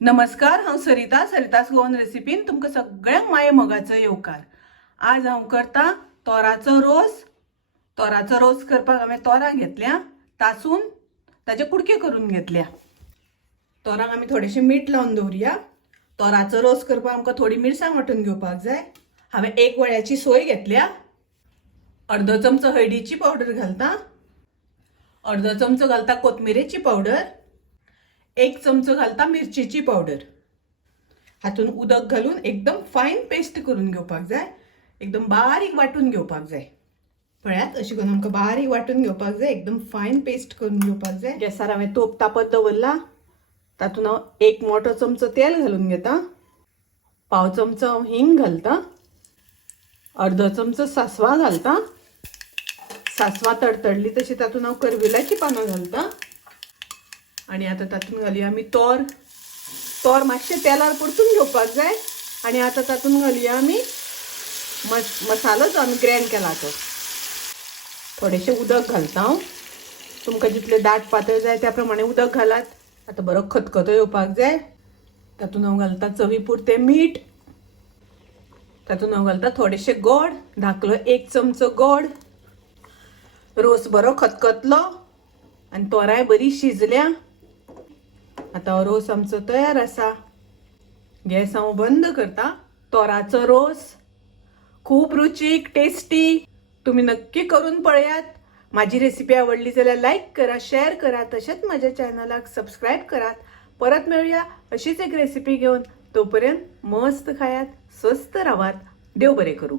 नमस्कार, हांव सरितास गोवन रेसिपीन तुमकां सगळ्यांक माये मोगाचो येवकार। आज हांव करता तोराचो रोस। तोराचो रोस करपाक हांवें तोरां घेतल्या, तासून ताजे कुडके करून घेतल्या। तोरांक आमी थोडेशें मीठ लावन दवरया। तोराचो रोस करपाक आमकां थोडी मिरसांग वांटून घेवपाक जाय। हांवें 1 वळ्याची सोय घेतल्या, अर्दो चमचो हळदीची पावडर घालता, अर्दो चमचो घालता कोथमिरेची पावडर, 1 चमचो घालता मिरचीची पावडर। हातून उदक घालून एकदम फायन पेस्ट करून घेवपाक जाय, एकदम बारीक वाटून घेवपाक जाय। पळयात अशी करून आमकां बारीक वाटून घेवपाक जाय, एकदम फायन पेस्ट करून घेवपाक जाय। गॅसार हांवें तोप तापत दवरला, तातून हांव 1 मोठो चमचो तेल घालून घेता, पाव चमचो हांव हिंग घालता, अर्दो चमचो सासवां घालता। सासवां तडतडली तशी तातून हांव करविलाची पानां घालता आणि आता तातून घालुया आमी तोर मातशे तेलार परतून घेवपाक जाय। आणि आता तातून घालुया आमी मसालो जो आमी ग्राइंड केला तो। थोडेशे उदक घालता हांव, तुमकां जितले दाट पातळ जाय त्या प्रमाणे उदक घालात। आता बरो खतखतो येवपाक जाय। तातून हांव घालता चवी पुरते मीठ, तातून हांव घालता थोडेशे गोड, धाकलो 1 चमचो गोड। रोस बरो खतखतलो आणि तोराय बरी शिजल्या। आता हो रोस आमचो तयार आसा। गॅस हांव बंद करता। तोराचो रोस खूप रुचीक, टेस्टी, तुम्ही नक्की करून पळयात। माझी रेसिपी आवडली जाल्यार लाईक करा, शेअर करा, तसेच माझ्या चॅनलाक सबस्क्राईब करा। परत मिळूया अशीच एक रेसिपी घेऊन। तोपर्यंत मस्त खायात, स्वस्त राहात, देव बरे करू।